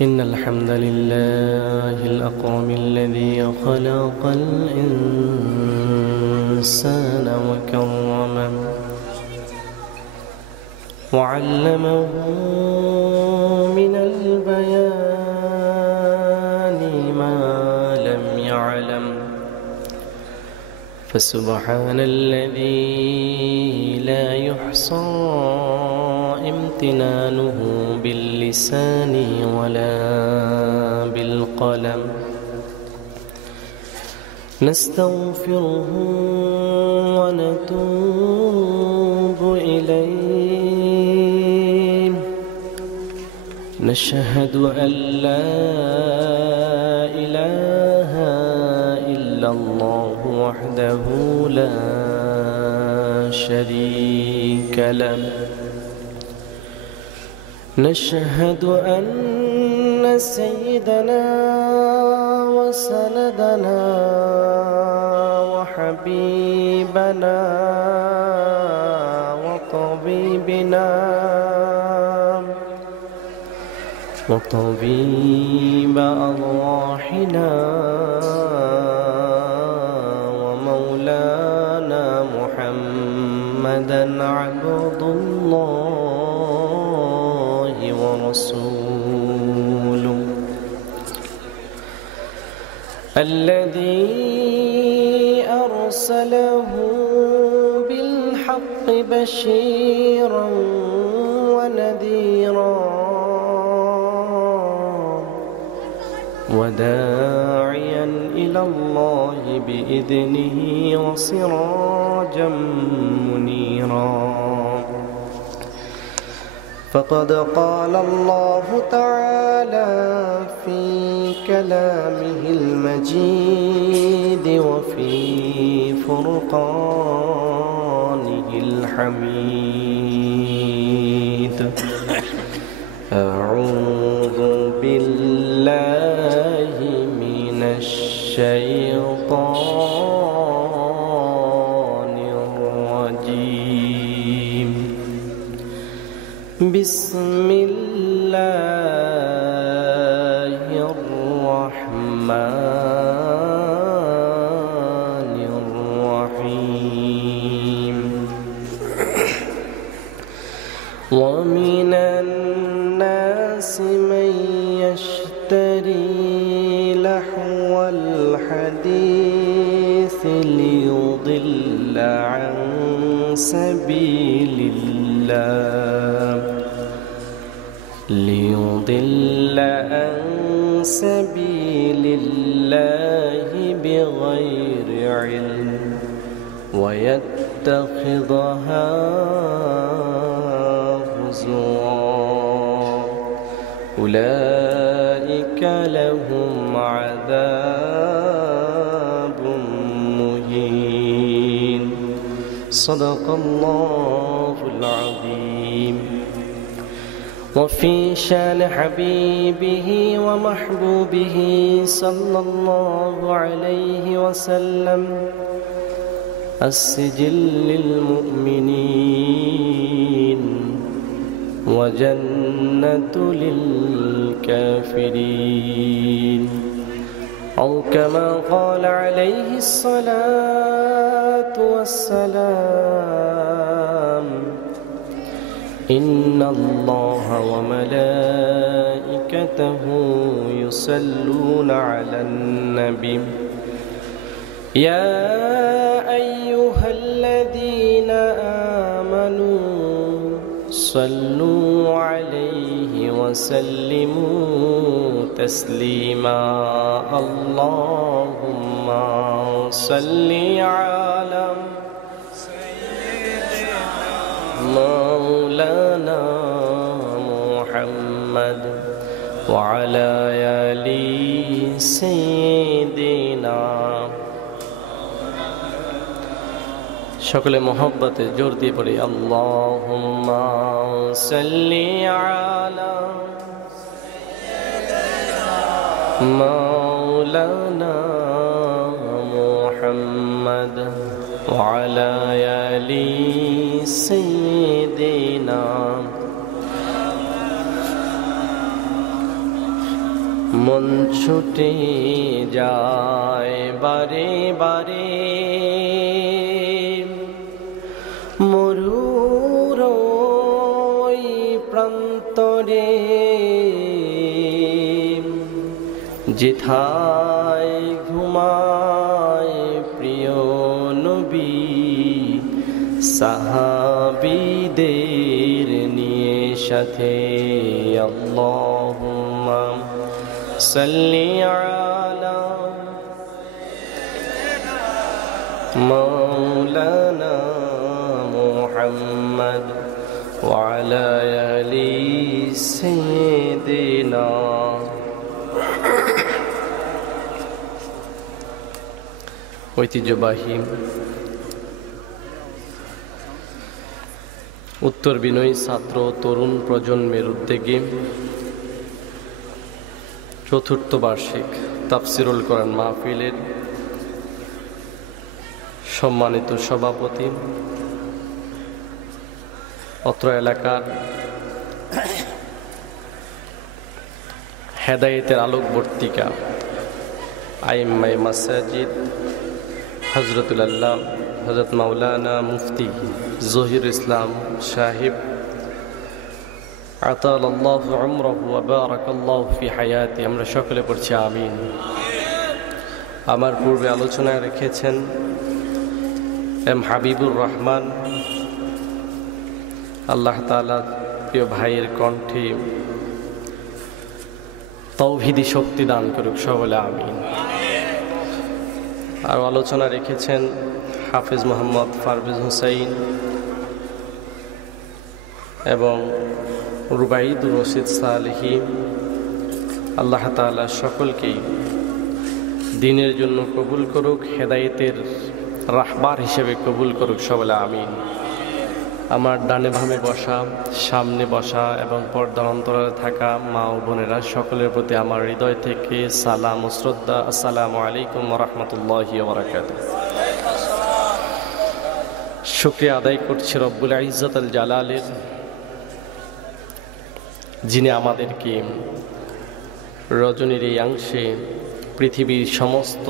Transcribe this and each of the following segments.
إن الحمد لله الأكرم الذي خلق الإنسان وكرمه وعلمه من البيان ما لم يعلم فسبحان الذي لا يحصى امتنانه باللسان ولا بالقلم نستغفره ونتوب إليه نشهد أن لا إله إلا الله وحده لا شريك له نشهد أن سيدنا وسندنا وحبيبنا وطبيب أرواحنا ومولانا محمدا عبد الله ورسوله الذي أرسله بالحق بشيرا ونذيرا وداعيا إلى الله بإذنه وسراجا منيرا فقد قال الله تعالى في كلامه المجيد وفي فرقانه الحميد أعوذ بالله من الشيطان الرجيم بسم الله الرحمن الرحيم ومن الناس من يشتري لهو الحديث ليضل عن سبيل الله بغير علم ويتخذها هزوا أولئك لهم عذاب مهين صدق الله العظيم. وفي شان حبيبه ومحبوبه صلى الله عليه وسلم السجل للمؤمنين وجنة للكافرين أو كما قال عليه الصلاة والسلام إن الله وملائكته يصلون على النبي يا أيها الذين آمنوا صلوا عليه وسلموا تسليما اللهم صل على مولانا محمد وعلى آل سيدنا সকলে মহব্বতে জোর দিয়ে পড়ি আল্লাহুম্মা সাল্লি আলা মাওলানা মুহাম্মদ ওয়া আলা আলি সাইয়্যিদিনা মন ছুটে যায় বারে বারে মরুর ওই প্রান্তরে, যেথায় ঘুমায় প্রিয় নবী সাহাবীদের নিয়ে সাথে। আল্লাহুম্মা সাল্লি আলা মাওলানা মুহাম্মদ ওয়া আলা আলি সাইয়্যিদিনা। ঐতিহ্যবাহী উত্তর বিনয়ী ছাত্র তরুণ প্রজন্মের উদ্যোগে চতুর্থ বার্ষিক তাফসিরুল কোরআন মাহফিলের সম্মানিত সভাপতি, অত্র এলাকার হেদায়েতের আলোকবর্তিকা আইম্মায়ে মাসাজিদ হযরতুল আল্লাহ হযরত মাওলানা মুফতি জহির ইসলাম সাহেব আতালাল্লাহু উমরাহু ওয়া বারাকাল্লাহু ফি হায়াতি, আমরা সকলে পড়ছি আমিন। আমার পূর্বে আলোচনায় রেখেছেন এম হাবিবুর রহমান, আল্লাহ তাআলা প্রিয় ভাইয়ের কণ্ঠে তাওহীদি শক্তি দান করুক, সকলে আমিন। আর আলোচনা রেখেছেন হাফেজ মোহাম্মদ পারভেজ হোসেন এবং রুবাইদুর রশিদ সালেহী। আল্লাহ তাআলা সকলকেই দ্বীনের জন্য কবুল করুক, হেদায়েতের রাহবার হিসেবে কবুল করুক, সকলে আমিন। আমার ডানে বামে বসা, সামনে বসা এবং পর্দার অন্তরালে থাকা মা ও বোনেরা, সকলের প্রতি আমার হৃদয় থেকে সালাম ও শ্রদ্ধা। আসসালামু আলাইকুম ওয়া রাহমাতুল্লাহি ওয়া বারাকাতুহু। শুকরিয়া আদায় করছি রব্বুল ইজ্জত আল জালালের, যিনি আমাদেরকে রজনীর এই অংশে পৃথিবীর সমস্ত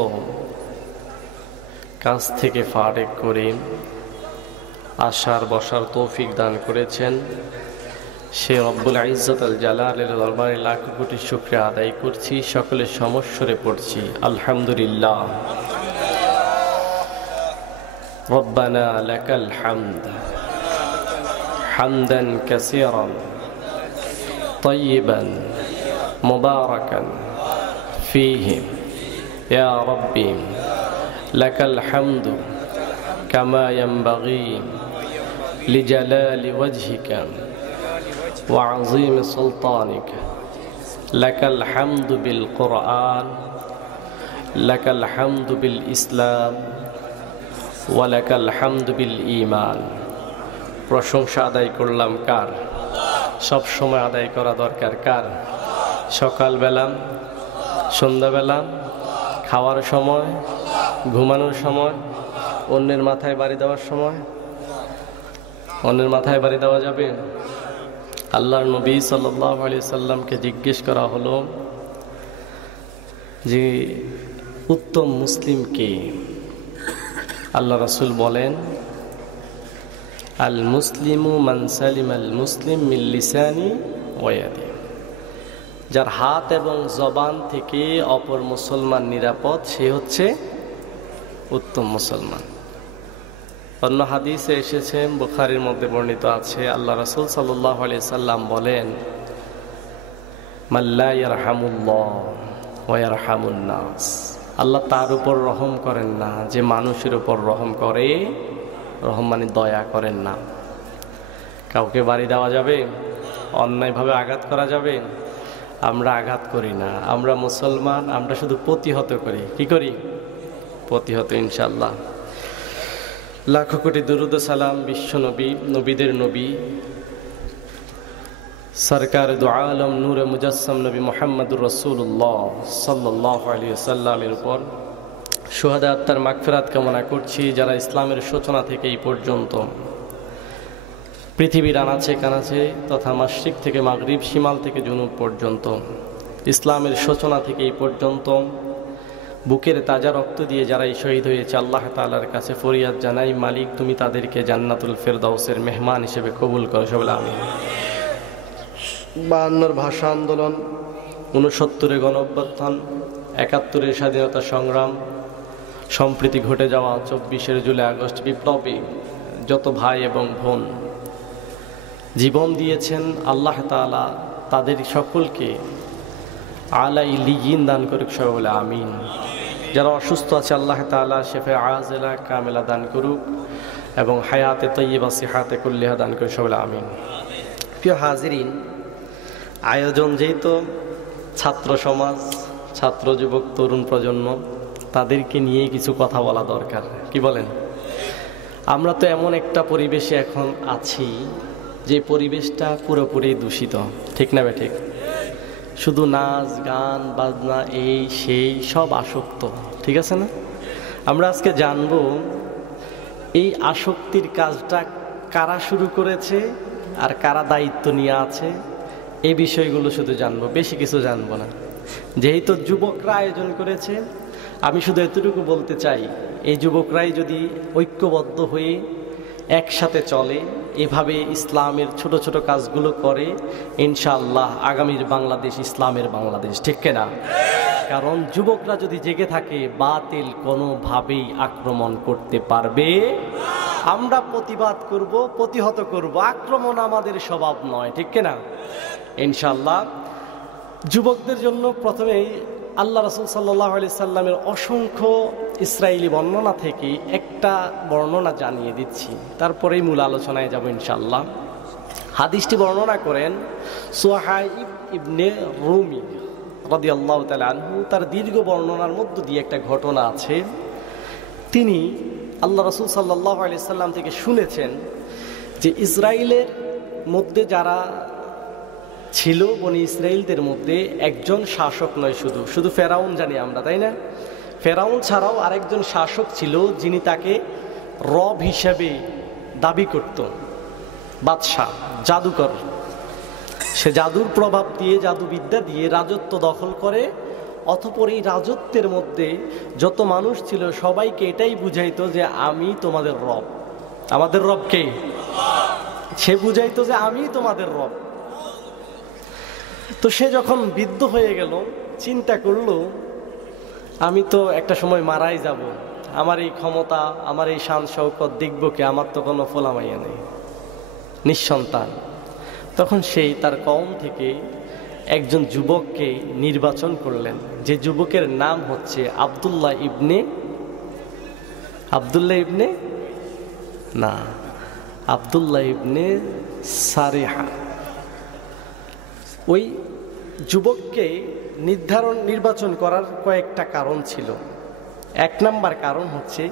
কাজ থেকে ফারেক করে আসার বসার তৌফিক দান করেছেন। সে রব্বুল ইজ্জত আল জালালের দরবারে লাখ কোটি শুকরিয়া আদায় করছি। সকলে সমস্বরে পড়ছি আলহামদুলিল্লাহ। রব্বানা লাকাল হামদ হামদান কাসীরান তাইয়িবান মুবারাকান ফীহি ইয়া রাব্বি লাকাল হামদু কামা ইয়ানবাগী লিজালালি ওয়াজহিকা ওয়া আযীমি সুলতানিকা। লাকাল হামদু বিল কুরআন, লাকাল হামদু বিল ইসলাম, ওয়া লাকাল হামদু বিল ঈমান। প্রশংসা আদায় করলাম কার? সব সময় আদায় করা দরকার কার? সকালবেলা, সন্ধ্যাবেলা, খাওয়ার সময়, ঘুমানোর সময়, অন্যের মাথায় বাড়ি দেওয়ার সময়। অন্যের মাথায় বাড়ি দেওয়া যাবে? আল্লাহর নবী সাল্লাল্লাহু আলাইহি সাল্লামকে জিজ্ঞেস করা হলো যে উত্তম মুসলিম কে? আল্লাহ রাসূল বলেন, আল মুসলিমু মান সালিমা আল মুসলিম মিন লিসানি ওয়া ইয়াদি। যার হাত এবং জবান থেকে অপর মুসলমান নিরাপদ, সে হচ্ছে উত্তম মুসলমান। অন্য হাদিসে এসেছে, বুখারীর মধ্যে বর্ণিত আছে, আল্লাহ রাসূল সাল্লাল্লাহু আলাইহি সাল্লাম বলেন, মাল্লা ইয়ারহামুল্লাহ ওয়া ইয়ারহামুন নাস। আল্লাহ তার উপর রহম করেন না যে মানুষের উপর রহম করে, রহম মানে দয়া করেন না। কাউকে বাড়ি দেওয়া যাবে? অন্যায়ভাবে আঘাত করা যাবে? আমরা আঘাত করি না, আমরা মুসলমান, আমরা শুধু প্রতিহত করি। কি করি? প্রতিহত, ইনশাআল্লাহ। লাখো কোটি দুরুদ সালাম বিশ্ব নবী, নবীদের নবী, সরকার দু আলম নূরে মুজাসসাম নবী মুহাম্মদুর রাসূলুল্লাহ সাল্লাল্লাহু আলাইহি ওয়াসাল্লামের উপর। শুহাদা আত্মার মাগফিরাত কামনা করছি, যারা ইসলামের সূচনা থেকে এই পর্যন্ত পৃথিবীর আনাচে কানাচে তথা মাশরিক থেকে মাগরিব, শিমাল থেকে জুনুব পর্যন্ত ইসলামের সূচনা থেকে এই পর্যন্ত বুকের তাজা রক্ত দিয়ে যারাই শহীদ হয়েছে, আল্লাহ তাআলার কাছে ফরিয়াদ জানাই, মালিক তুমি তাদেরকে জান্নাতুল ফেরদাউসের মেহমান হিসেবে কবুল করো, সবাই আমিন। 52 ভাষা আন্দোলন, 69 গণ অভ্যুত্থান, 71 স্বাধীনতা সংগ্রাম, সম্প্রতি ঘটে যাওয়া 24 জুলাই আগস্ট বিপ্লবে যত ভাই এবং বোন জীবন দিয়েছেন, আল্লাহ তাআলা তাদের সকলকে আলাই লিগিন দান করুক, সবাই বলে আমিন। যারা অসুস্থ আছে আল্লাহ তাআলা শেফে আজেলা কামেলা দান করুক এবং হায়াতে তৈয়বা সিহাতে কুল্লিহা দান করুক, সবাই বলে আমিন। প্রিয় হাজিরিন, আয়োজন যেহেতু ছাত্র সমাজ, ছাত্র যুবক তরুণ প্রজন্ম, তাদেরকে নিয়ে কিছু কথা বলা দরকার, কি বলেন? আমরা তো এমন একটা পরিবেশে এখন আছি যে পরিবেশটা পুরোপুরি দূষিত, ঠিক না বে ঠিক? শুধু নাচ গান বাজনা এই সেই সব আসক্ত, ঠিক আছে না? আমরা আজকে জানবো এই আসক্তির কাজটা কারা শুরু করেছে আর কারা দায়িত্ব নিয়ে আছে, এই বিষয়গুলো শুধু জানবো, বেশি কিছু জানবো না। যেহেতু যুবকরা আয়োজন করেছে, আমি শুধু এতটুকু বলতে চাই, এই যুবকরাই যদি ঐক্যবদ্ধ হয়ে একসাথে চলে, এভাবে ইসলামের ছোট ছোট কাজগুলো করে, ইনশাআল্লাহ আগামীর বাংলাদেশ ইসলামের বাংলাদেশ, ঠিক কিনা? কারণ যুবকরা যদি জেগে থাকে, বাতিল কোনোভাবেই আক্রমণ করতে পারবে। আমরা প্রতিবাদ করব, প্রতিহত করব, আক্রমণ আমাদের স্বভাব নয়, ঠিক কিনা? ইনশাআল্লাহ যুবকদের জন্য প্রথমেই আল্লাহ রাসূল সাল্লাল্লাহু আলাইহি সাল্লামের অসংখ্য ইসরায়েলি বর্ণনা থেকে একটা বর্ণনা জানিয়ে দিচ্ছি, তারপরেই মূল আলোচনায় যাব ইনশাআল্লাহ। হাদিসটি বর্ণনা করেন সুহাইব ইবনে রুমি রাদিয়াল্লাহু তাআলা আনহু। তার দীর্ঘ বর্ণনার মধ্য দিয়ে একটা ঘটনা আছে। তিনি আল্লাহ রাসূল সাল্লাল্লাহু আলাইহি সাল্লাম থেকে শুনেছেন যে ইসরায়েলের মধ্যে যারা ছিল, বনি ইসরায়েলদের মধ্যে একজন শাসক নয়, শুধু ফেরাউন জানি আমরা, তাই না? ফেরাউন ছাড়াও আরেকজন শাসক ছিল যিনি তাকে রব হিসাবে দাবি করত, বাদশাহ, জাদুকর। সে জাদুর প্রভাব দিয়ে, জাদুবিদ্যা দিয়ে রাজত্ব দখল করে। অতঃপর এই রাজত্বের মধ্যে যত মানুষ ছিল সবাইকে এটাই বুঝাইতো যে আমি তোমাদের রব। আমাদের রব কে? সে বুঝাইতো যে আমি তোমাদের রব। তো সে যখন বিদ্ধ হয়ে গেল, চিন্তা করলো আমি তো একটা সময় মারাই যাব, আমার এই ক্ষমতা, আমার এই শান শৌকত দেখব কে? আমার তো কোনো ফোলামাইয়া নেই, নিঃসন্তান। তখন সেই তার কওম থেকে একজন যুবককে নির্বাচন করলেন, যে যুবকের নাম হচ্ছে আব্দুল্লাহ ইবনে সারিহা। ওই যুবককে নির্বাচন করার কয়েকটা কারণ ছিল। 1 নাম্বার কারণ হচ্ছে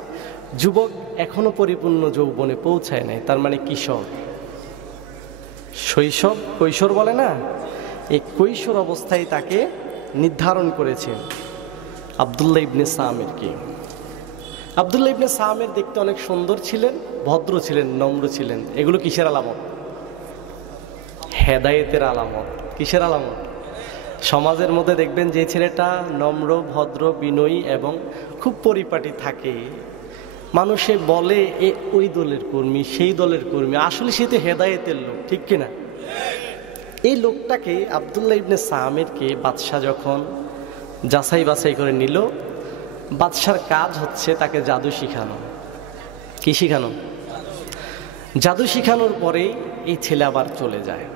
যুবক এখনো পরিপূর্ণ যৌবনে পৌঁছায় নাই, তার মানে কিশোর, শৈশব, কৈশোর বলে না, এই কৈশোর অবস্থায় তাকে নির্ধারণ করেছেন আব্দুল্লাহ ইবনে সামিরকে। আব্দুল্লাহ ইবনে সামির দেখতে অনেক সুন্দর ছিলেন, ভদ্র ছিলেন, নম্র ছিলেন। এগুলো কিসের আলামত? হেদায়েতের আলামত। কিসের আলামত? সমাজের মধ্যে দেখবেন যে ছেলেটা নম্র, ভদ্র, বিনয়ী এবং খুব পরিপাটি থাকে, মানুষে বলে এ ওই দলের কর্মী, সেই দলের কর্মী, আসলে সে তো হেদায়েতের লোক, ঠিক কিনা? এই লোকটাকে, আব্দুল্লাহ ইবনে সামিরকে বাদশাহ যখন যাচাই বাছাই করে নিল, বাদশার কাজ হচ্ছে তাকে জাদু শিখানো। কি শিখানো? জাদু শিখানোর পরে এই ছেলে আবার চলে যায়।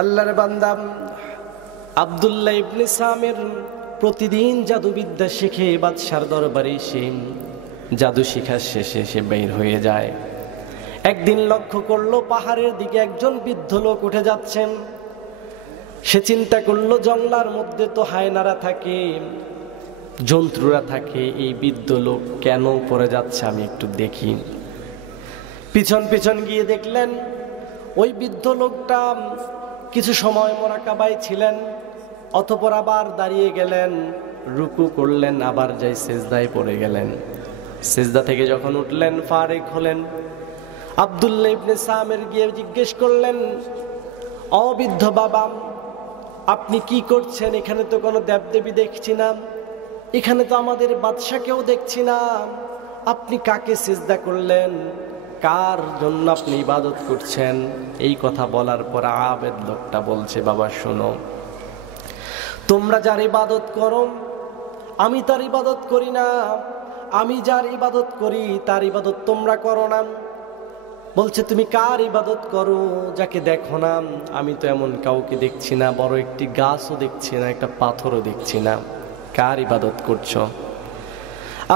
আল্লাহর বান্দা আব্দুল্লাহ ইবনে সামির প্রতিদিন জাদুবিদ্যা শিখে বাদশার দরবারে এসে জাদু শিখার শেষে সে বের হয়ে যায়। একদিন লক্ষ্য করলো পাহাড়ের দিকে একজন বৃদ্ধ লোক উঠে যাচ্ছেন। সে চিন্তা করলো জঙ্গলার মধ্যে তো হায়নারা থাকে, জন্তুরা থাকে, এই বৃদ্ধ লোক কেন পড়ে যাচ্ছে, আমি একটু দেখি। পিছন পিছন গিয়ে দেখলেন ওই বৃদ্ধ লোকটা কিছু সময় মোরাকাবায় ছিলেন, অতঃপর আবার দাঁড়িয়ে গেলেন, রুকু করলেন, আবার যাই সেজদায় পড়ে গেলেন। সেজদা থেকে যখন উঠলেন, ফারেক হলেন। আব্দুল্লাহ ইবনে সামির গিয়ে জিজ্ঞেস করলেন, অবৃদ্ধ বাবা, আপনি কি করছেন? এখানে তো কোনো দেবদেবী দেখছি না, এখানে তো আমাদের বাদশাকেও দেখছি না, আপনি কাকে সিজদা করলেন? কার জন্য আপনি ইবাদত করছেন? এই কথা বলার পর আবেদ লোকটা বলছে, বাবা শোনো, তোমরা যার ইবাদত করো আমি তার ইবাদত করি না, আমি যার ইবাদত করি তার ইবাদত তোমরা করো না। বলছে তুমি কার ইবাদত করো যাকে দেখো না? আমি তো এমন কাউকে দেখছি না, বড় একটি গাছও দেখছি না, একটা পাথরও দেখছি না, কার ইবাদত করছো?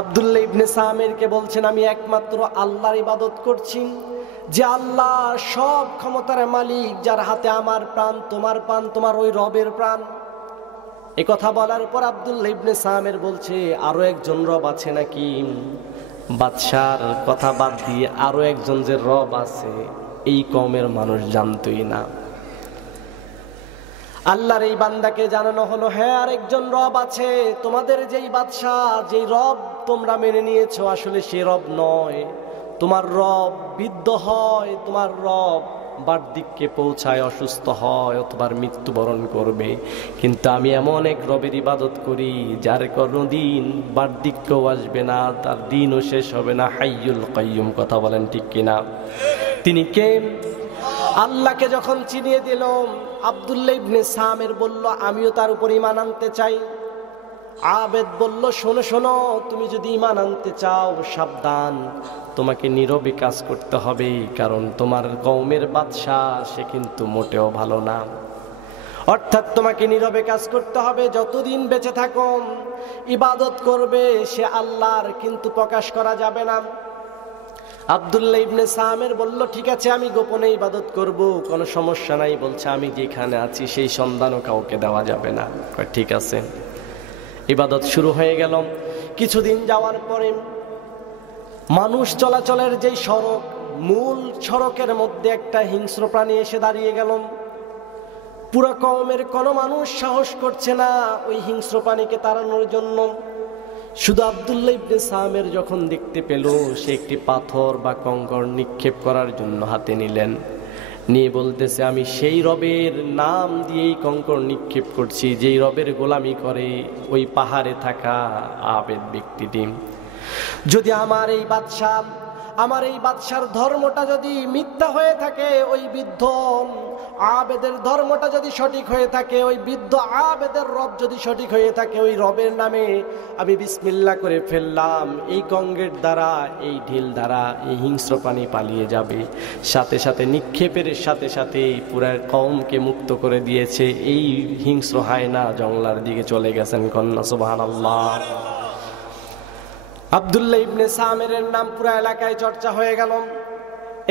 আব্দুল্লাহ ইবনে সামিরকে বলছেন, আমি একমাত্র আল্লাহর ইবাদত করছি, যে আল্লাহ সব ক্ষমতার মালিক, যার হাতে আমার প্রাণ, তোমার প্রাণ, তোমার ওই রবের প্রাণ। এ কথা বলার পর আব্দুল্লাহ ইবনে সামির বলছে, আরো একজন রব আছে নাকি? বাদশার কথা বাদ দিয়ে আরো একজন যে রব আছে এই কওমের মানুষ জানতই না। আল্লাহর এই বান্দাকে জানানো হলো, হ্যাঁ আরেকজন রব আছে, তোমাদের যেই বাদশাহ, যেই রব তোমরা মেনে নিয়েছো, আসলে সে রব নয়। তোমার রব বৃদ্ধ হয়, তোমার রব বার্ধক্যে পৌঁছায়, অসুস্থ হয় অথবা মৃত্যুবরণ করবে, কিন্তু আমি এমন এক রবের ইবাদত করি যার কোনদিন বার্ধক্যও আসবে না, তার দিনও শেষ হবে না, হাইয়ুল কাইয়ুম। কথা বলেন ঠিক কিনা? তিনি কে? আল্লাহকে যখন চিনিয়ে দিল, আব্দুল্লাহ ইবনে সামির বলল, আমিও তার উপর ঈমান আনতে চাই। আবেদ বলল, শোনো শোনো, তুমি যদি ঈমান আনতে চাও সাবধান, তোমাকে নীরবে কাজ করতে হবে, কারণ তোমার কওমের বাদশাহ সে কিন্তু মোটেও ভালো না। অর্থাৎ তোমাকে নীরবে কাজ করতে হবে, যতদিন বেঁচে থাকো ইবাদত করবে সে আল্লাহর, কিন্তু প্রকাশ করা যাবে না। আব্দুল্লাহ ইবনে সামির বলল, ঠিক আছে আমি গোপনে ইবাদত করব, কোনো সমস্যা নাই। বলছে, আমি যেখানে আছি সেই সন্ধানও কাউকে দেওয়া যাবে না। ঠিক আছে। ইবাদত শুরু হয়ে গেল। কিছুদিন যাওয়ার পরে মানুষ চলাচলের যেই সড়ক, মূল সড়কের মধ্যে একটা হিংস্র প্রাণী এসে দাঁড়িয়ে গেল। পুরো কওমের কোনো মানুষ সাহস করছে না ওই হিংস্র প্রাণীকে তাড়ানোর জন্য। শুধু আব্দুল্লাহ ইবনে সামির যখন দেখতে পেল, সে একটি পাথর বা কঙ্কর নিক্ষেপ করার জন্য হাতে নিলেন, নিয়ে বলতেছে, আমি সেই রবের নাম দিয়েই কঙ্কর নিক্ষেপ করছি যেই রবের গোলামি করে ওই পাহাড়ে থাকা আবেদ ব্যক্তিটি। যদি আমার এই বাদশার ধর্মটা যদি মিথ্যা হয়ে থাকে, ওই বৃদ্ধ আবেদের ধর্মটা যদি সঠিক হয়ে থাকে, ওই বৃদ্ধ আবেদের রব যদি সঠিক হয়ে থাকে, ওই রবের নামে আমি বিসমিল্লাহ করে ফেললাম, এই কঙ্গের দ্বারা, এই ঢিল দ্বারা এই হিংস্র প্রাণী পালিয়ে যাবে। সাথে সাথে নিক্ষেপের সাথে সাথে পুরা কওমকে মুক্ত করে দিয়েছে। এই হিংস্র হায়না জঙ্গলার দিকে চলে গেছেন। কন্যা সুবহানাল্লাহ। আব্দুল্লাহ ইবনে সামিরের নাম পুরা এলাকায় চর্চা হয়ে গেল।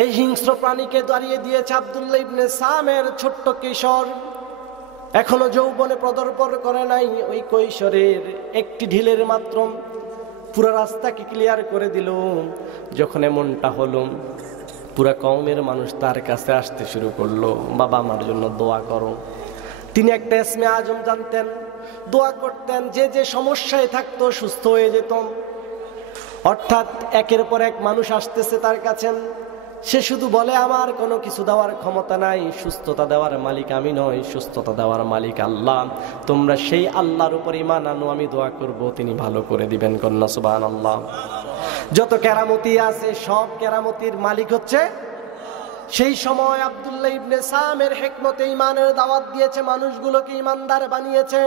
এই হিংস্র প্রাণীকে দাঁড়িয়ে দিয়েছে আব্দুল্লাহ ইবনে সামির, ছোট্ট কিশোর, এখনো যৌবনে পদার্পণ করে নাই। ওই কৈশোরের একটি ঢিলের মাত্র পুরা রাস্তাকে ক্লিয়ার করে দিল। যখন এমনটা হলো, পুরা কওমের মানুষ তার কাছে আসতে শুরু করলো, বাবা আমার জন্য দোয়া করো। তিনি একটা ইসমে আজম জানতেন, দোয়া করতেন, যে যে সমস্যায় থাকতো সুস্থ হয়ে যেত। অর্থাৎ একের পর এক মানুষ আসতেছে তার কাছে, সে শুধু বলে, আমার কোনো কিছু দেওয়ার ক্ষমতা নাই, সুস্থতা দেওয়ার মালিক আমি নই, সুস্থতা দেওয়ার মালিক আল্লাহ, তোমরা সেই আল্লাহর উপর ঈমান আনো, আমি দোয়া করব তিনি ভালো করে দিবেন। কন্যা সুবহানাল্লাহ। যত কেরামতি আছে সব কেরামতির মালিক হচ্ছে। সেই সময় আব্দুল্লাহ ইবনে সামির হিকমতে ঈমানের দাওয়াত দিয়েছে, মানুষগুলোকে ঈমানদার বানিয়েছে।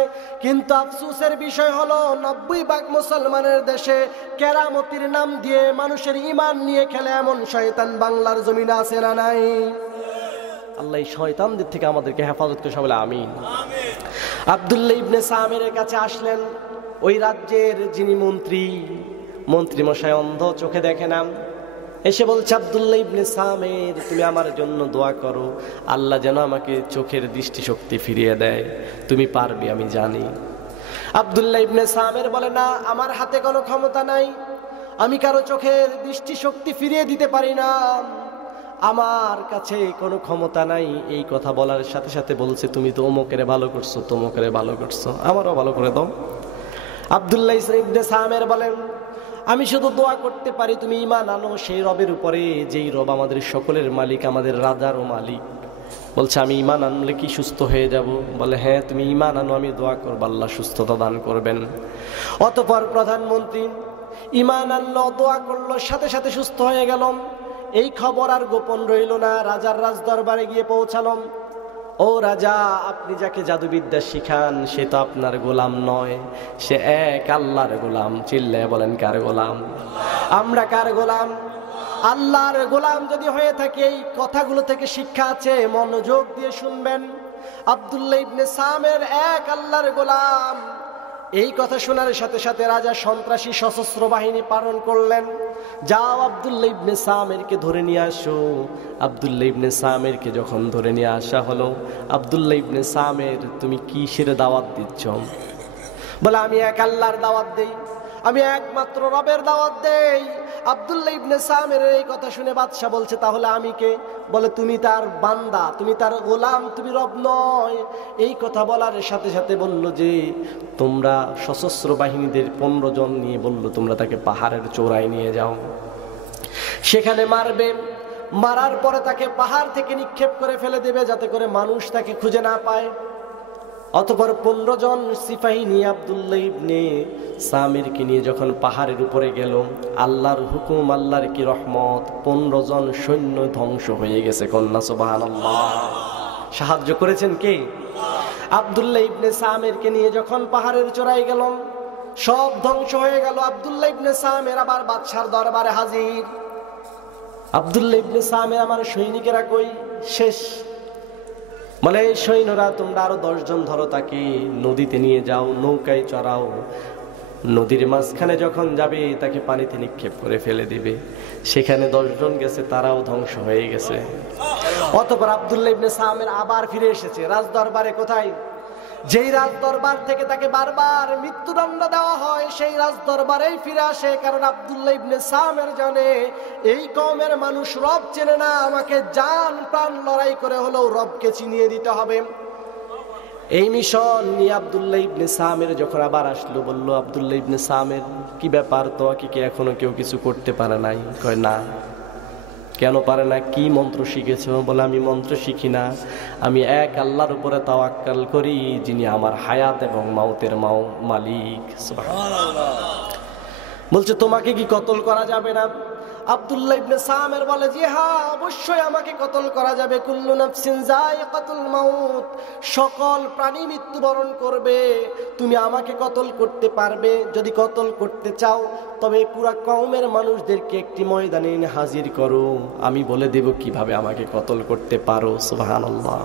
কিন্তু আফসোসের বিষয় হলো 90% মুসলমানের দেশে কেরামতির নাম দিয়ে মানুষের ঈমান নিয়ে খেলে এমন শয়তান বাংলার জমিনে আছে না নাই? আল্লাহ এই শয়তানদের থেকে আমাদেরকে হেফাজত করে, বলে আমিন। আব্দুল্লাহ ইবনে সামিরের কাছে আসলেন ওই রাজ্যের যিনি মন্ত্রী মশাই, অন্ধ, চোখে দেখে না। এসে বলছে, আব্দুল্লাহ ইবনে সামির, তুমি আমার জন্য দোয়া করো, আল্লাহ যেন আমাকে চোখের দৃষ্টিশক্তি ফিরিয়ে দেয়, তুমি পারবে আমি জানি। আব্দুল্লাহ ইবনে সামির বলে, না, আমার হাতে কোনো ক্ষমতা নাই, আমি কারো চোখের দৃষ্টিশক্তি ফিরিয়ে দিতে পারি না, আমার কাছে কোনো ক্ষমতা নাই। এই কথা বলার সাথে সাথে বলছে, তুমি তো অমুকের ভালো করছো, তমুকের ভালো করছো, আমারও ভালো করে দাও। আব্দুল্লাহ ইবনে সামির বলেন, আমি শুধু দোয়া করতে পারি তুমি ঈমান আনো সেই রবের উপরে, যেই রব আমাদের সকলের মালিক, আমাদের রাজারও মালিক, বলছে আমি ঈমান আনলে কি সুস্থ হয়ে যাব? বলে হ্যাঁ, তুমি ঈমান আনো, আমি দোয়া করব আল্লাহ সুস্থতা দান করবেন। অতঃপর প্রধানমন্ত্রী ঈমান আনলো, দোয়া করলো, সাথে সাথে সুস্থ হয়ে গেল। এই খবর আর গোপন রইল না, রাজার রাজদরবারে গিয়ে পৌঁছালাম। ও রাজা, আপনি যাকে জাদুবিদ্যা শিখান সে তো আপনার গোলাম নয়, সে এক আল্লাহর গোলাম। চিল্লায় বলেন কার গোলাম? আমরা কার গোলাম? আল্লাহর গোলাম যদি হয়ে থাকে এই কথাগুলো থেকে শিক্ষা আছে, মনোযোগ দিয়ে শুনবেন। আব্দুল্লাহ ইবনে সামের এক আল্লাহর গোলাম। এই কথা শোনার সাথে সাথে রাজা সন্ত্রাসী সশস্ত্র বাহিনী প্রেরণ করলেন, যাও আব্দুল্লাহ ইবনে সামেরকে ধরে নিয়ে আসো। আব্দুল্লাহ ইবনে সামেরকে যখন ধরে নিয়ে আসা হলো, আব্দুল্লাহ ইবনে সামের, তুমি কিসের দাওয়াত দিচ্ছ? বলে আমি এক আল্লাহর দাওয়াত দেই, আমি একমাত্র রবের দাওয়াত দেই। আব্দুল্লাহ ইবনে সামের এই কথা শুনে বাদশা বলছে তাহলে আমি কে? বলে তুমি তার বান্দা, তুমি তার গোলাম, তুমি রব নয়। এই কথা বলার সাথে সাথে বলল যে তোমরা সশস্ত্র বাহিনীদের 15 জন নিয়ে বলল তোমরা তাকে পাহাড়ের চূড়ায় নিয়ে যাও, সেখানে মারবে, মারার পরে তাকে পাহাড় থেকে নিক্ষেপ করে ফেলে দেবে যাতে করে মানুষ তাকে খুঁজে না পায়। অতঃপর 15 জন সিপাহী নিয়ে আব্দুল্লাহ ইবনে সামিরকে নিয়ে যখন পাহাড়ের উপরে গেল, আল্লাহর হুকুম, আল্লাহর কি রহমত, 15 জন সৈন্য ধ্বংস হয়ে গেছে। কন্যা সুবহানাল্লাহ। সাহায্য করেছেন কে? আব্দুল্লাহ ইবনে সামিরকে নিয়ে যখন পাহাড়ের চূড়ায় গেল, সব ধ্বংস হয়ে গেল। আব্দুল্লাহ ইবনে সামির আবার বাদশার দরবারে হাজির। আব্দুল্লাহ ইবনে সামির, আমার সৈনিকেরা কই? শেষ। বলে এই সৈন্যরা তোমরা আরো 10 জন ধরো, তাকে নদীতে নিয়ে যাও, নৌকায় চড়াও, নদীর মাঝখানে যখন যাবে তাকে পানিতে নিক্ষেপ করে ফেলে দিবে। সেখানে 10 জন গেছে, তারাও ধ্বংস হয়ে গেছে। অতঃপর আব্দুল্লাহ ইবনে সামির আবার ফিরে এসেছে রাজদরবারে। কোথায়? যেই রাজদরবার থেকে তাকে বারবার মৃত্যুদণ্ড দেওয়া হয় সেই রাজদরবারেই ফিরে আসে। কারণ আব্দুল্লাহ ইবনে সামির জানে এই কওমের মানুষ রব চেনে না, আমাকে জান প্রাণ লড়াই করে হলেও রবকে চিনিয়ে দিতে হবে। এই মিশন নিয়ে আব্দুল্লাহ ইবনে সামির যখন আবার আসলো, বলল আব্দুল্লাহ ইবনে সামির, কি ব্যাপার, তোমাকে কি এখনো কেউ কিছু করতে পারে নাই? কয় না। কেন পারে না? কি মন্ত্র শিখেছ? বলে আমি মন্ত্র শিখি না, আমি এক আল্লাহর উপরে তাওয়াক্কাল করি যিনি আমার হায়াত এবং মাউতের মালিক। সুবহানাল্লাহ। বলছে তোমাকে কি কতল করা যাবে না? আব্দুল্লাহ ইবনে সামির বলে জি হ্যাঁ, অবশ্যই আমাকে কতল করা যাবে। কুল্লু নাফসিন যায়িকাতুল মাউত, সকল প্রাণী মৃত্যুবরণ করবে, তুমি আমাকে কতল করতে পারবে? যদি কতল করতে চাও তবে পুরা কওমের মানুষদেরকে একটি ময়দানে এনে হাজির করো, আমি বলে দেব কিভাবে আমাকে কতল করতে পারো। সুবহানাল্লাহ।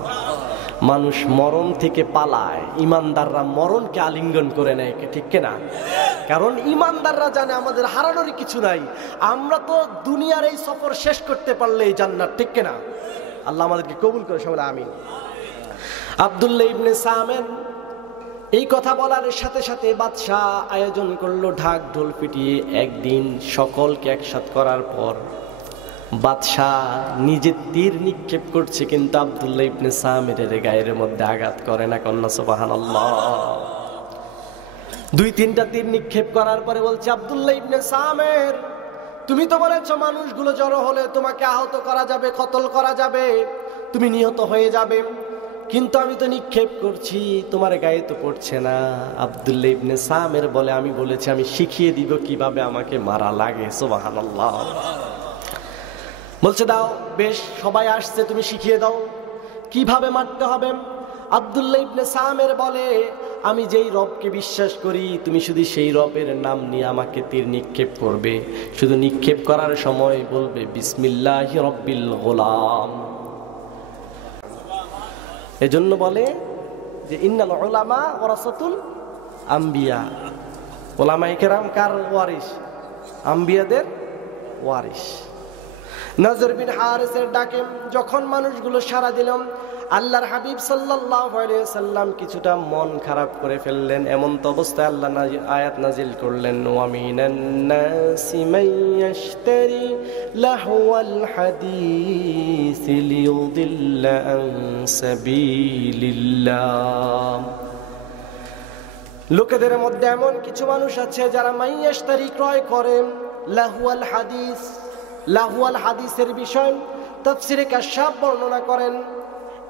মানুষ মরণ থেকে পালায়, ইমানদাররা মরণকে আলিঙ্গন করে নেয়, ঠিক কিনা? কারণ ইমানদাররা জানে আমাদের হারানোর কিছু নাই, আমরা তো দুনিয়ার এই সফর শেষ করতে পারলেই জান্নাত, ঠিক কিনা? আল্লাহ আমাদেরকে কবুল করে, সবাই আমিন। আব্দুল্লাহ ইবনে সামির এই কথা বলার সাথে সাথে বাদশাহ আয়োজন করলো ঢাক ঢোল পিটিয়ে। একদিন সকলকে একসাথ করার পর বাদশাহ নিজে তীর নিক্ষেপ করছে, কিন্তু আব্দুল্লাহ ইবনে সামিরের গায়ের মধ্যে আঘাত করে না। কন্যা সুবহানাল্লাহ। 2-3টা তীর নিক্ষেপ করার পরে বলছে আব্দুল্লাহ ইবনে সামির, তুমি তো বলেছো মানুষগুলো জড়ো হলে তোমাকে আহত করা যাবে, কতল করা যাবে, তুমি নিহত হয়ে যাবে, কিন্তু আমি তো নিক্ষেপ করছি, তোমার গায়ে তো পড়ছে না। আব্দুল্লাহ ইবনে সামির বলে আমি বলেছি আমি শিখিয়ে দিব কিভাবে আমাকে মারা লাগে। সুবহানাল্লাহ। বলছে দাও, বেশ, সবাই আসছে, তুমি শিখিয়ে দাও কিভাবে মারতে হবে। আব্দুল্লাহ ইবনে সামির বলে আমি যেই রবকে বিশ্বাস করি তুমি শুধু সেই রবের নাম নিয়ে আমাকে তীর নিক্ষেপ করবে, শুধু নিক্ষেপ করার সময় বলবে বিসমিল্লাহি রব্বিল গোলাম। এজন্য বলে যে ইন্নাল উলামা ওয়ারাসাতুল আম্বিয়া, উলামায়ে কেরাম কার ওয়ারিস? আম্বিয়াদের ওয়ারিস। নজর বিন হারিসের ডাকে যখন মানুষগুলো সাড়া দিল, আল্লাহর হাবিব সাল্লাল্লাহু আলাইহি সাল্লাম কিছুটা মন খারাপ করে ফেললেন। এমন তো অবস্থায় আল্লাহ আয়াত নাজিল করলেন, ওয়া মিনান নাসি মান ইয়াশতারি লাহওয়াল হাদিস লিয়ুদিল্লা আন সাবিলিল্লাহ। লোকেদের মধ্যে এমন কিছু মানুষ আছে যারা মাইয়াশতারি ক্রয় করে লাহওয়াল হাদিস। লাহওয়াল হাদিসের বিষয় তাফসীরে কাশাফ বর্ণনা করেন,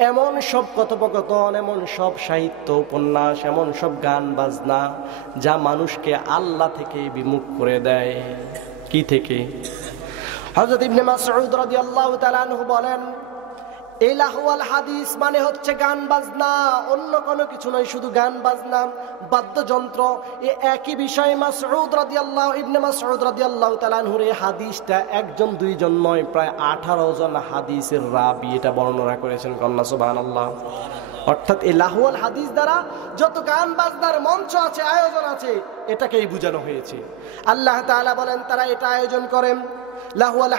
এমন সব কথোপকথন, এমন সব সাহিত্য, উপন্যাস, এমন সব গান বাজনা যা মানুষকে আল্লাহ থেকে বিমুখ করে দেয়। কি থেকে? হযরত ইবনে মাসউদ রাদিয়াল্লাহু তাআলা আনহু বলেন, এই লাহওয়াল হাদিস মানে হচ্ছে গান বাজনা, অন্য কোনো কিছু নয়, শুধু গান বাজনা, বাদ্যযন্ত্র। এই একই বিষয়ে ইবনে মাসউদ রাদিয়াল্লাহু তাআলা আনহুর এই হাদিসটা একজন দুইজন নয়, প্রায় 18 জন হাদিসের রাবী এটা বর্ণনা করেছেন। কন্যা সুবহানাল্লাহ। অর্থাৎ এই লাহওয়াল হাদিস দ্বারা যত গান বাজনার মঞ্চ আছে, আয়োজন আছে, এটাকেই বোঝানো হয়েছে। আল্লাহ তাআলা বলেন তারা এটা আয়োজন করেন। লাহওয়াল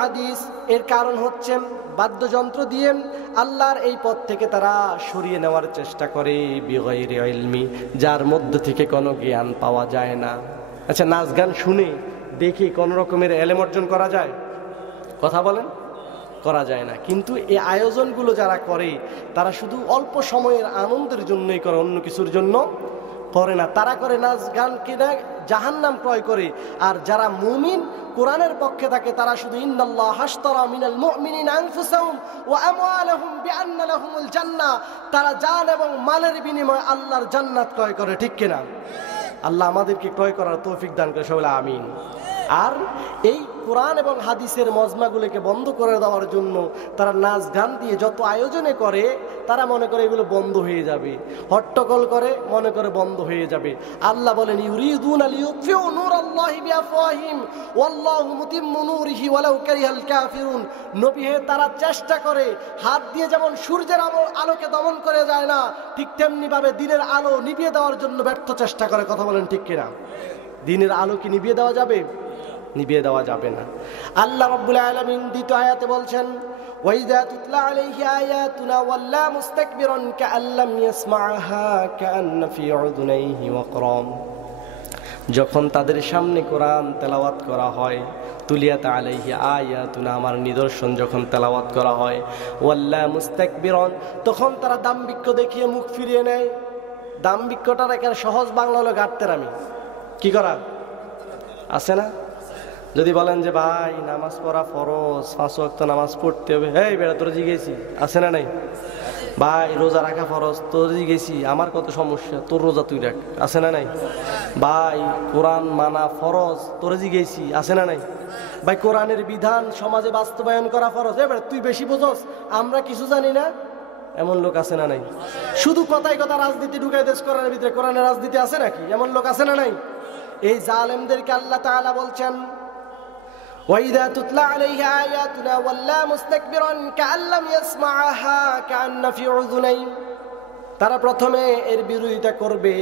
হাদিস এর কারণ হচ্ছে বাদ্যযন্ত্র দিয়ে আল্লাহর এই পথ থেকে তারা সরিয়ে নেওয়ার চেষ্টা করে, বিগাইরি ইলমি, যার মধ্য থেকে কোনো জ্ঞান পাওয়া যায় না। আচ্ছা, নাচ গান শুনে দেখে কোন রকমের এলেম অর্জন করা যায়? কথা বলেন, করা যায় না। কিন্তু এই আয়োজনগুলো যারা করে তারা শুধু অল্প সময়ের আনন্দের জন্যই করে, অন্য কিছুর জন্য করে না। তারা করে নাচ গান কিনা জাহান্নাম ক্রয় করে। আর যারা মুমিন, কোরআনের পক্ষে থাকে, তারা শুধু ইন্নাল্লাহ হাশতারা মিনাল মুমিনিনা আনফুসাহুম ওয়া আমওয়ালাহুম বিআন্না লাহুমুল জান্নাহ, তারা জান এবং মালের বিনিময়ে আল্লাহর জান্নাত ক্রয় করে। ঠিক কিনা? আল্লাহ আমাদেরকে ক্রয় করার তৌফিক দান করে, সবাই আমিন। আর এই কোরআন এবং হাদিসের মজমাগুলোকে বন্ধ করে দেওয়ার জন্য তারা নাচ গান দিয়ে যত আয়োজনে করে, তারা মনে করে এগুলো বন্ধ হয়ে যাবে, হট্টগোল করে মনে করে বন্ধ হয়ে যাবে। আল্লাহ বলেন, ইউরিদুনা লিইউতফিউ নূরাল্লাহি বিআফওয়াহিম ওয়াল্লাহু মুতিম্মু নূরিহি ওয়ালাউ কারিহাল কাফিরুন। নবী হে, তারা চেষ্টা করে, হাত দিয়ে যেমন সূর্যের আলোকে দমন করে যায় না, ঠিক তেমনি ভাবে দিনের আলো নিভিয়ে দেওয়ার জন্য ব্যর্থ চেষ্টা করে। কথা বলেন ঠিক কিনা? দিনের আলো কি নিভিয়ে দেওয়া যাবে? নিভিয়ে দেওয়া যাবে না। আল্লাহ রাব্বুল আলামিন দ্বিতীয় আয়াতে বলছেন, ওয়াইযা তুতলা আলাইহি আয়াতুনা ওয়াল্লা মুস্তাকবিরান কাআল্লাম ইয়াসমাআহা কাআন্না ফি উযুনাইহি ওয়াকরাম। যখন তাদের সামনে কোরআন তেলাওয়াত করা হয়, তুলিয়াত আলাইহি আয়াতুনা, আমার নিদর্শন যখন তেলাওয়াত করা হয়, ওয়াল্লা মুস্তাকবিরান, তখন তারা দাম্ভিক্য দেখিয়ে মুখ ফিরিয়ে নেয়। দাম্ভিক্যটার একেবারে সহজ বাংলা হলো গাটতেরামি। কি করা আছে না? যদি বলেন যে ভাই নামাজ পড়া ফরজ, 5 ওয়াক্ত নামাজ পড়তে হবে, এই বেড়া তোর জিগেছি, আছে না নাই? ভাই রোজা রাখা ফরজ, তোর জিগেছি, আমার কত সমস্যা, তোর রোজা তুই রাখ, আছে না নাই? ভাই কোরআন মানা ফরজ, তোর জিগেছি, আছে না নাই? ভাই কোরআনের বিধান সমাজে বাস্তবায়ন করা ফরজ, এবার তুই বেশি বোঝস, আমরা কিছু জানি না, এমন লোক আছে না নাই? শুধু কথায় কথা রাজনীতি ঢুকাই দেশ কোরআনের ভিতরে, কোরআনের রাজনীতি আছে নাকি? এমন লোক আছে না নাই? এই জালেমদেরকে আল্লাহ তাআলা বলছেন, ওয়াইদা তুতলা আলাইহি আয়াতুনা ওয়াল্লা মুস্তাকবিরান কাআল্লাম ইয়াসমাআহা কাআন্না ফি উযুনাই। তারা প্রথমে এর বিরোধিতা করবে,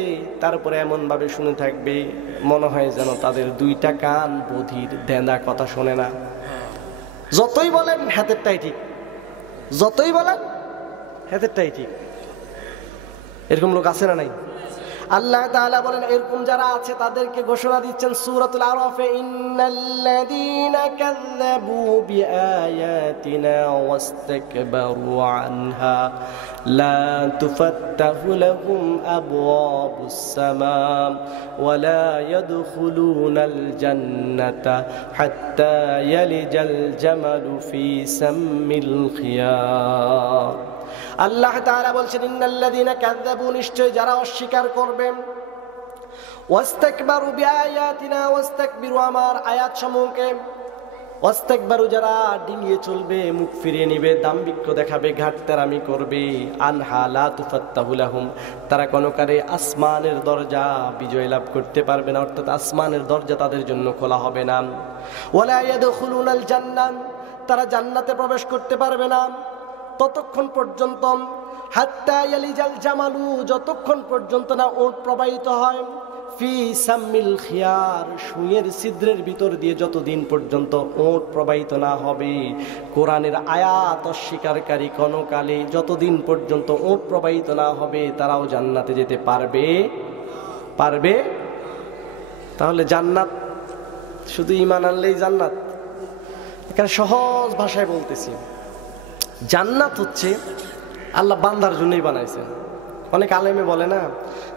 তারপরে এমন ভাবে শুনে থাকবে মনে হয় যেন তাদের দুইটা কান বধির, দেন্দা, কথা শোনে না। যতই বলেন হাতেরটাই ঠিক, যতই বলেন হাতেরটাই ঠিক। এরকম লোক আছে না নাই? আল্লাহ তাআলা বলেন, এরকম যারা আছে তাদেরকে ঘোষণা দিচ্ছেন সূরাতুল আরাফে, ইন্নাল্লাযীনা কাযযাবু বিআয়াতিনা ওয়াস্তাকবারু আনহা লা তুফাত্তাহু লাহুম আবওয়াবুস সামা ওয়া লা ইয়াদখুলুনাল জান্নাতা হাত্তা ইয়ালিজাল জামালু ফি সাম্মিল খিয়ার। আল্লাহ তাআলা বলছেন, ইন্নাল্লাযীনা কাযযাবু, নিশ্চয় যারা অস্বীকার করবে, ওয়াস্তাকবারু বিআয়াতিনা, ওয়াস্তাকবিরু, আমার আয়াত সমূহকে, ওয়াস্তাকবারু যারা ডিঙিয়ে চলবে, মুখ ফিরিয়ে নিবে, দাম্ভিক্য দেখাবে, ঘাটতেরামি করবে, আনহা লা তুফাত্তাহু লাহুম, তারা কোনকালে আসমানের দরজা বিজয় লাভ করতে পারবে না, অর্থাৎ আসমানের দরজা তাদের জন্য খোলা হবে না। ওয়ালা ইয়াদখুলুনাল জান্নাহ, তারা জান্নাতে প্রবেশ করতে পারবে না ততক্ষণ পর্যন্ত, হাত্তা ইয়ালিজাল জামালু, যতক্ষণ পর্যন্ত না ওট প্রবাহিত হয়, ফি সাম্মিল খিয়ার, সুঁয়ের ছিদ্রের ভিতর দিয়ে যতদিন পর্যন্ত ওট প্রবাহিত না হবে। কোরআনের আয়াত অস্বীকারী কোনকালে যতদিন পর্যন্ত ওট প্রবাহিত না হবে, তারাও জান্নাতে যেতে পারবে? পারবে? তাহলে জান্নাত শুধু ঈমান আনলেই জান্নাত? এখানে সহজ ভাষায় বলতেছি, জান্নাত হচ্ছে আল্লাহ বান্দার জন্যই বানাইছেন। অনেক আলেমে বলে না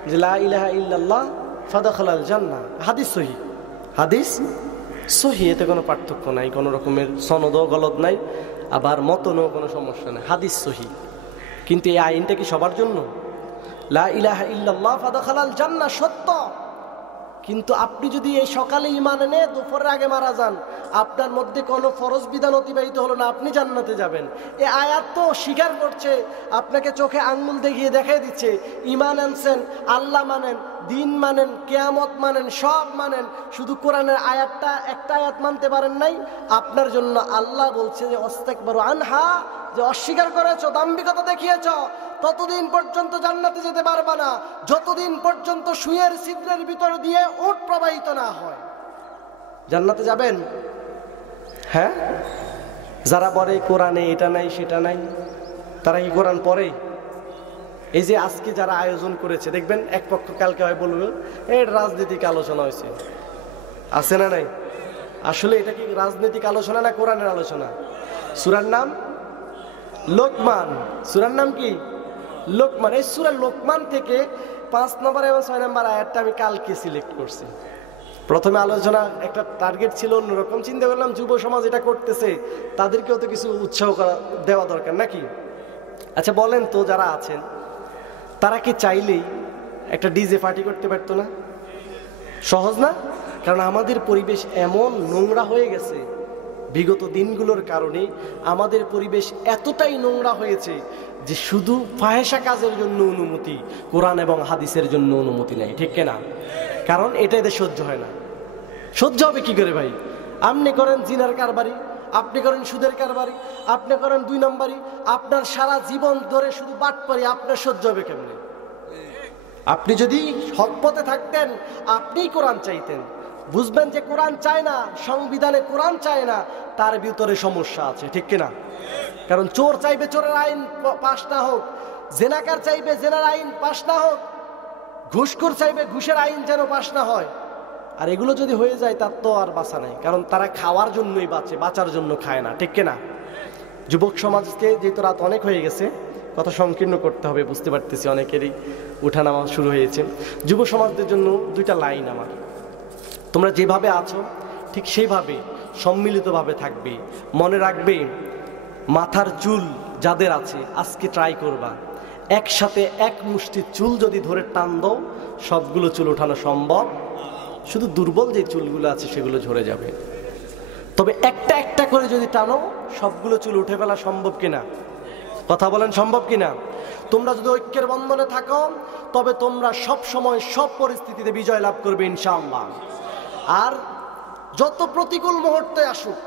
যে লা ইলাহা ইল্লাল্লাহ ফাদাখালাল জান্নাহ, হাদিস সহিহ, হাদিস সহিহ, এতে কোনো পার্থক্য নাই, কোনো রকমের সনদও গলদ নাই। আবার মতনও কোনো সমস্যা নেই, হাদিস সহিহ। কিন্তু এই আইনটা কি সবার জন্য? লা ইলাহা ইল্লাল্লাহ ফাদখালাল জান্নাহ সত্য, কিন্তু আপনি যদি এই সকালে ঈমান এনে দুপুরের আগে মারা যান, আপনার মধ্যে কোনো ফরজ বিধান অতিবাহিত হলো না, আপনি জান্নাতে যাবেন। এই আয়াত তো স্বীকার করছে, আপনাকে চোখে আঙ্গুল দেখিয়ে দেখাই দিচ্ছে ঈমান আনছেন, আল্লাহ মানেন, দিন মানেন, কিয়ামত মানেন, সব মানেন, শুধু কোরআনের আয়াতটা একটা আয়াত মানতে পারেন নাই। আপনার জন্য আল্লাহ বলছে যে অস্তাকবারু আনহা, যে অস্বীকার করেছো, দাম্ভিকতা দেখিয়েছ, ততদিন পর্যন্ত জান্নাতে যেতে পারবা না যতদিন পর্যন্ত সুয়ের ছিদ্রের ভিতর দিয়ে ওট প্রবাহিত না হয়। জান্নাতে যাবেন? হ্যাঁ, যারা বলে কোরআনে এটা নাই সেটা নাই, তারা কি কোরআন পড়ে? এই যে আজকে যারা আয়োজন করেছে, দেখবেন এক পক্ষ কালকে হয় বলবে এর রাজনৈতিক আলোচনা হয়েছে, আছে না নাই? আসলে এটা কি রাজনৈতিক আলোচনা না কোরআনের আলোচনা? সূরার নাম লোকমান, সূরার নাম কি? লোকমান। এই সূরা লোকমান থেকে 5 নম্বর এবং 6 নম্বর আয়াতটা আমি কালকে সিলেক্ট করছি। প্রথমে আলোচনা একটা টার্গেট ছিল অন্যরকম, চিন্তা করলাম যুব সমাজ এটা করতেছে, তাদেরকেও তো কিছু উৎসাহ দেওয়া দরকার নাকি? আচ্ছা বলেন তো, যারা আছেন তারা কি চাইলেই একটা ডিজে পার্টি করতে পারতো না? সহজ না? কারণ আমাদের পরিবেশ এমন নোংরা হয়ে গেছে, বিগত দিনগুলোর কারণে আমাদের পরিবেশ এতটাই নোংরা হয়েছে যে শুধু ফাহেসা কাজের জন্য অনুমতি, কোরআন এবং হাদিসের জন্য অনুমতি নেই, ঠিক কিনা? কারণ এটা এদের সহ্য হয় না। সহ্য হবে কি করে ভাই? আপনি করেন জিনার কারবারি, আপনি করেন সুদের কারবারি, আপনি করেন 2 নম্বরই, আপনার সারা জীবন ধরে শুধু বাটপারি, আপনার সহ্য হবে কেমনে? আপনি যদি হক পথে থাকতেন, আপনিই কোরআন চাইতেন, বুঝবেন যে কোরআন চায় না, সংবিধানে কোরআন চায় না, তার ভিতরে সমস্যা আছে, ঠিক কিনা? কারণ চোর চাইবে চোরের আইন পাশ না হোক, জেনাকার চাইবে জেনার আইন পাশ না হোক, ঘুষখোর চাইবে ঘুষের আইন যেন পাশ না হয়। আর এগুলো যদি হয়ে যায় তার তো আর বাঁচা নাই, কারণ তারা খাওয়ার জন্যই বাঁচে, বাঁচার জন্য খায় না, ঠিক কিনা? যুবক সমাজকে যেহেতু রাত অনেক হয়ে গেছে, কথা সংকীর্ণ করতে হবে, বুঝতে পারতেছি অনেকেরই উঠানামা শুরু হয়েছে। যুব সমাজদের জন্য 2টা লাইন আমার, তোমরা যেভাবে আছো ঠিক সেইভাবে সম্মিলিতভাবে থাকবে। মনে রাখবে, মাথার চুল যাদের আছে আজকে ট্রাই করবা, একসাথে এক মুষ্টি চুল যদি ধরে টান দাও, সবগুলো চুল ওঠানো সম্ভব, শুধু দুর্বল যে চুলগুলো আছে সেগুলো ঝরে যাবে। তবে একটা একটা করে যদি টানো, সবগুলো চুল উঠে ফেলা সম্ভব কিনা? কথা বলেন, সম্ভব কিনা? তোমরা যদি ঐক্যের বন্ধনে থাকো, তবে তোমরা সব সময় সব পরিস্থিতিতে বিজয় লাভ করবে ইনশাআল্লাহ। আর যত প্রতিকূল মুহূর্তে আসুক,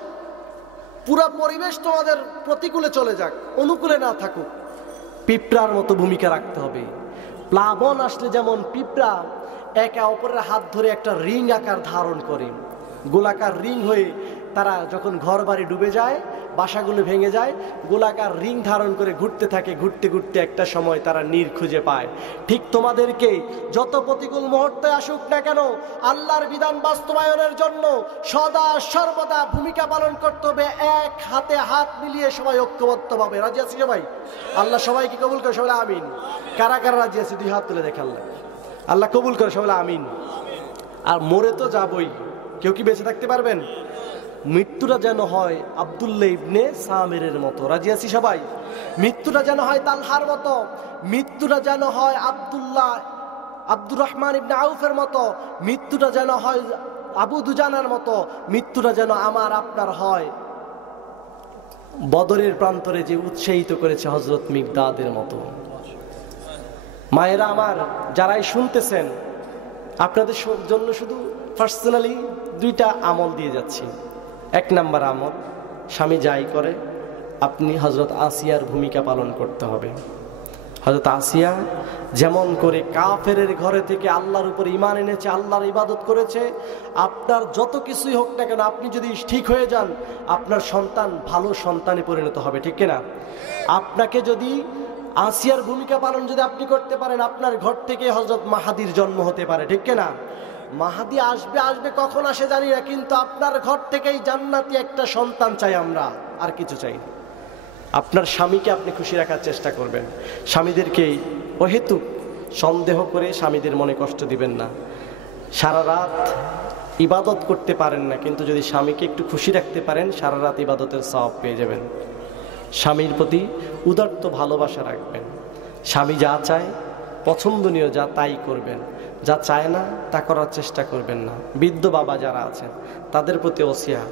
পুরা পরিবেশ তোমাদের প্রতিকূলে চলে যাক, অনুকূলে না থাকুক, পিঁপড়ার মতো ভূমিকা রাখতে হবে। প্লাবন আসলে যেমন পিঁপড়া একে অপরের হাত ধরে একটা রিং আকার ধারণ করে, গোলাকার রিং হয়ে তারা যখন ঘর বাড়ি ডুবে যায়, বাসাগুলো ভেঙে যায়, গোলাকার রিং ধারণ করে ঘুরতে থাকে, ঘুরতে ঘুরতে একটা সময় তারা নীড় খুঁজে পায়। ঠিক তোমাদেরকে যত প্রতিকূল মুহূর্তে আসুক না কেন, আল্লাহর বিধান বাস্তবায়নের জন্য সদা সর্বদা ভূমিকা পালন করতে হবে, এক হাতে হাত মিলিয়ে সবাই ঐক্যবদ্ধভাবে। রাজি আছি সবাই? আল্লাহ সবাইকে কবুল করে, সবাই আমিন। কারা কারা রাজি আছে 2 হাত তুলে দেখে। আল্লাহ আল্লাহ কবুল করে, সবাই আমিন। আর মরে তো যাবই, কেউ কি বেঁচে থাকতে পারবেন? মৃত্যুটা যেন হয় আব্দুল্লাহ ইবনে সামিরের মতো। রাজি আছি সবাই? মৃত্যুটা যেন হয় তালহার মতো, মৃত্যুটা যেন হয় আব্দুর রহমান ইবনে আউফের মতো, মৃত্যুটা যেন হয় আবু দুজানার মতো, মৃত্যুটা যেন আমার আপনার হয় বদরের প্রান্তরে যে উৎসাহিত করেছে হযরত মিকদাদের মতো। মায়েরা আমার, যারাই শুনতেছেন, আপনাদের জন্য শুধু পার্সোনালি 2টা আমল দিয়ে যাচ্ছি। 1 নাম্বার আমল, স্বামী যাই করে আপনি হযরত আসিয়ার ভূমিকা পালন করতে হবে। হযরত আসিয়া যেমন করে কাফেরের ঘরে থেকে আল্লাহর উপর ঈমান এনেছে, আল্লাহর ইবাদত করেছে, আপনার যত কিছুই হোক না কেন, আপনি যদি ঠিক হয়ে যান, আপনার সন্তান ভালো সন্তানে পরিণত হবে, ঠিক কিনা? আপনাকে যদি আসিয়ার ভূমিকা পালন যদি আপনি করতে পারেন, আপনার ঘর থেকে হযরত মাহাদির জন্ম হতে পারে, ঠিক কিনা? মাহাদি আসবে কখন আসে জানি না, কিন্তু আপনার ঘর থেকেই জান্নাতি একটা সন্তান চাই আমরা, আর কিছু চাই না। আপনার স্বামীকে আপনি খুশি রাখার চেষ্টা করবেন। স্বামীদেরকে অহেতুক সন্দেহ করে স্বামীদের মনে কষ্ট দিবেন না। সারা রাত ইবাদত করতে পারেন না, কিন্তু যদি স্বামীকে একটু খুশি রাখতে পারেন, সারা রাত ইবাদতের সওয়াব পেয়ে যাবেন। স্বামীর প্রতি উদাত্ত ভালোবাসা রাখবেন। স্বামী যা চায়, পছন্দনীয় যা তাই করবেন, যা চায় না তা করার চেষ্টা করবেন না। বৃদ্ধ বাবা যারা আছেন তাদের প্রতি ওসিয়া,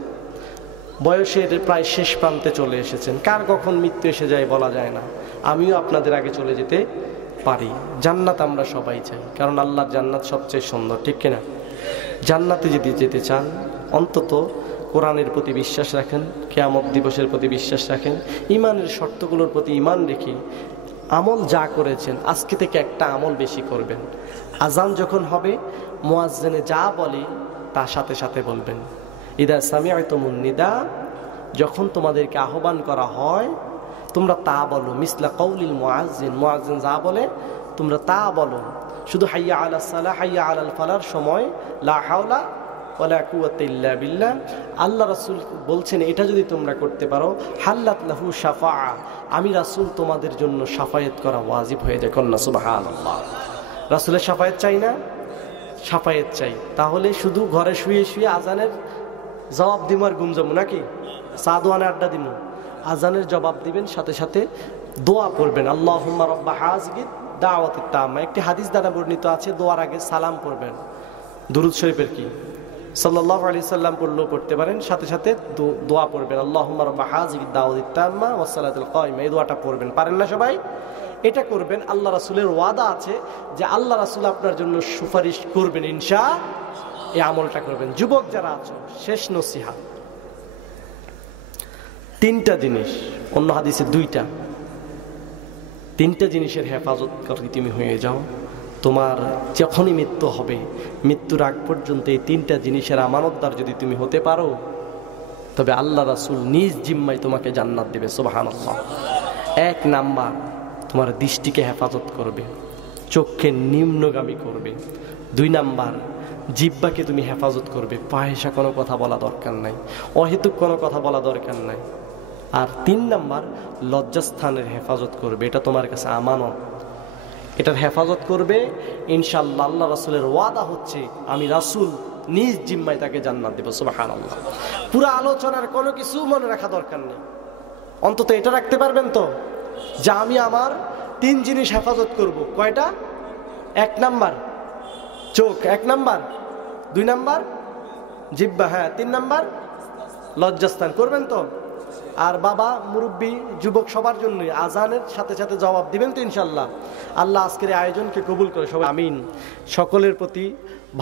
বয়সের প্রায় শেষ প্রান্তে চলে এসেছেন, কার কখন মৃত্যু এসে যায় বলা যায় না। আমিও আপনাদের আগে চলে যেতে পারি। জান্নাত আমরা সবাই চাই, কারণ আল্লাহর জান্নাত সবচেয়ে সুন্দর, ঠিক কিনা? জান্নাতে যদি যেতে চান অন্তত কোরআনের প্রতি বিশ্বাস রাখেন, কিয়ামত দিবসের প্রতি বিশ্বাস রাখেন, ইমানের শর্তগুলোর প্রতি ইমান রেখে আমল যা করেছেন আজকে থেকে একটা আমল বেশি করবেন। আজান যখন হবে মুয়াজ্জিনে যা বলে তার সাথে সাথে বলবেন। ইদা সামিআতুমুন নিদা, যখন তোমাদেরকে আহ্বান করা হয় তোমরা তা বলো। মিসলা কওলিল মুয়াজ্জিন, মুয়াজ্জিন যা বলে তোমরা তা বলো। শুধু হাইয়া আলাস সালাহ, হাইয়া আলাল ফালার সময় লা হাওলা ওয়ালা কুওয়াতা ইল্লা বিল্লাহ, আল্লাহ রাসূল বলছেন এটা যদি তোমরা করতে পারো হাল্লাত লাহু শাফাআ, আমি রাসূল তোমাদের জন্য শাফায়াত করা ওয়াজিব হয়ে যায়। কন্যা সুবহানাল্লাহ। রাসূলের শাফায়াত চাই না? শাফায়াত চাই। তাহলে শুধু ঘরে শুয়ে শুয়ে আজানের জবাব দিব আর ঘুম যাবো নাকি? চা দোয়ানে আড্ডা দিব? আজানের জবাব দিবেন, সাথে সাথে দোয়া পড়বেন। আল্লাহুম্মা রাব্বা হাযিহিদ দাওয়াতিত তাম্মা। একটি হাদিস দ্বারা বর্ণিত আছে দোয়ার আগে সালাম পড়বেন। দুরূদ শরীফের কি সাল্লাল্লাহু আলাইহি সাল্লাম পড়লেও পড়তে পারেন, সাথে সাথে দোয়া পড়বেন। আল্লাহুম্মা রাব্বা হাযিহিদ দাওয়াতিত তাম্মা ওয়াস সালাতুল কায়িমা। এই দোয়াটা পড়বেন। পারেন না সবাই? এটা করবেন। আল্লাহ রাসূলের ওয়াদা আছে যে আল্লাহ রাসূল আপনার জন্য সুপারিশ করবেন ইনশাআল্লাহ। এই আমলটা করবেন। যুবক যারা আছো, শেষ নসিহত, তিনটা জিনিস, অন্য হাদিসে দুইটা, তিনটা জিনিসের হেফাজত করে তুমি হয়ে যাও। তোমার যখনই মৃত্যু হবে, মৃত্যুর আগ পর্যন্ত এই তিনটা জিনিসের আমানতদার যদি তুমি হতে পারো, তবে আল্লাহ রাসূল নিজ জিম্মায় তোমাকে জান্নাত দেবে। সুবহানাল্লাহ। এক নাম্বার, তোমার দৃষ্টিকে হেফাজত করবে, চোখকে নিম্নগামী করবে। দুই নাম্বার, জিহ্বাকে তুমি হেফাজত করবে, ফাহিশা কোনো কথা বলা দরকার নাই, অহেতুক কোনো কথা বলা দরকার নাই। আর তিন নাম্বার, লজ্জাস্থানের হেফাজত করবে। এটা তোমার কাছে আমানত, এটার হেফাজত করবে ইনশাআল্লাহ। আল্লাহ রাসূলের ওয়াদা হচ্ছে আমি রাসূল নিজ জিম্মায় তাকে জান্নাত দেব। সুবহানাল্লাহ। পুরো আলোচনার কোনো কিছু মনে রাখা দরকার নেই, অন্তত এটা রাখতে পারবেন তো যে আমি আমার তিন জিনিস হেফাজত করব। কয়টা? এক নাম্বার চোখ, এক নাম্বার, দুই নাম্বার জিহ্বা, হ্যাঁ, তিন নাম্বার লজ্জাস্থান। করবেন তো? আর বাবা, মুরব্বী, যুবক সবার জন্য আজানের সাথে সাথে জবাব দিবেন তো ইনশাল্লাহ। আল্লাহ আজকের এই আয়োজনকে কবুল করে সবাই আমিন। সকলের প্রতি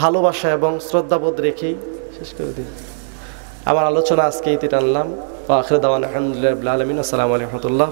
ভালোবাসা এবং শ্রদ্ধাবোধ রেখেই শেষ করে দিই আমার আলোচনা। আজকে এই টানলাম। আখির দাওয়ানা আলহামদুলিল্লাহি রাব্বিল আলামিন। আসসালামু আলাইকুম ওয়া রাহমাতুল্লাহ।